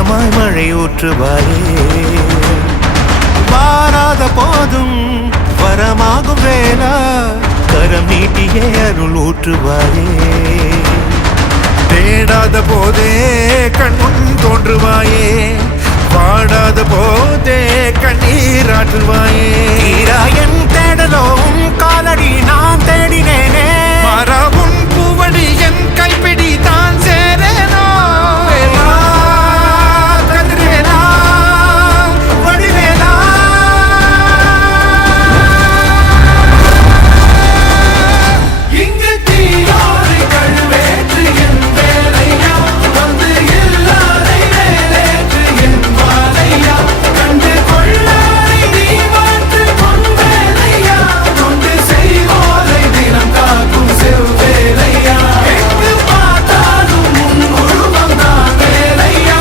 மேகமாய் மழை ஊற்றுவாயே. வாராத போதும் வரமாகும் வேளா கரம் நீட்டியே அருள் ஊற்றுவாயே. தேடாத போதே கண்முன் தோன்றுவாயே, பாடாத போதே கண்ணீராற்றுவாயே. என் தேடலும் காலடி நான் தேடினேனே, மரபும் பூவடி என் கைப்பிடி தான் சேரேனோ. கதிரேனா வடிவேலா, இங்கு தீயோரை கழுவேற்று என் வேலையா, வந்து இல்லாதை வேலேற்று என் வாழையா, கண்டு கொள்ளாரை நீ மாற்று பொன் வேலையா, கொண்டு செய்வோரை தினம் காக்கும் செவ்வேலையா. எங்கு பார்த்தாலும் உன் உருவம் தான் வேலையா,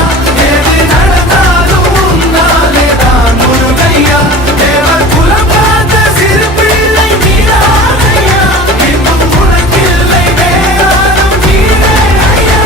எது நடந்தாலும் உன்னாலே தான் முருகையா. தேவர் குலம் பார்த்த சிறு பிள்ளை நீரானையா, இன்னும் உனக்கில்லை வேறாரும் நீரே ஐயா.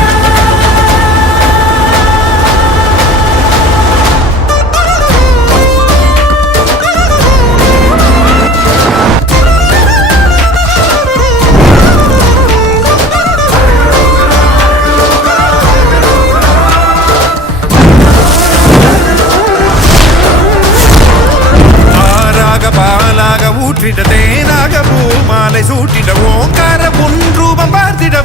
ஆறாக பாலாக ஊற்றிட தேனாக பூமாலை சூட்டிட ஓங்கார புன் ரூபம் பார்த்திட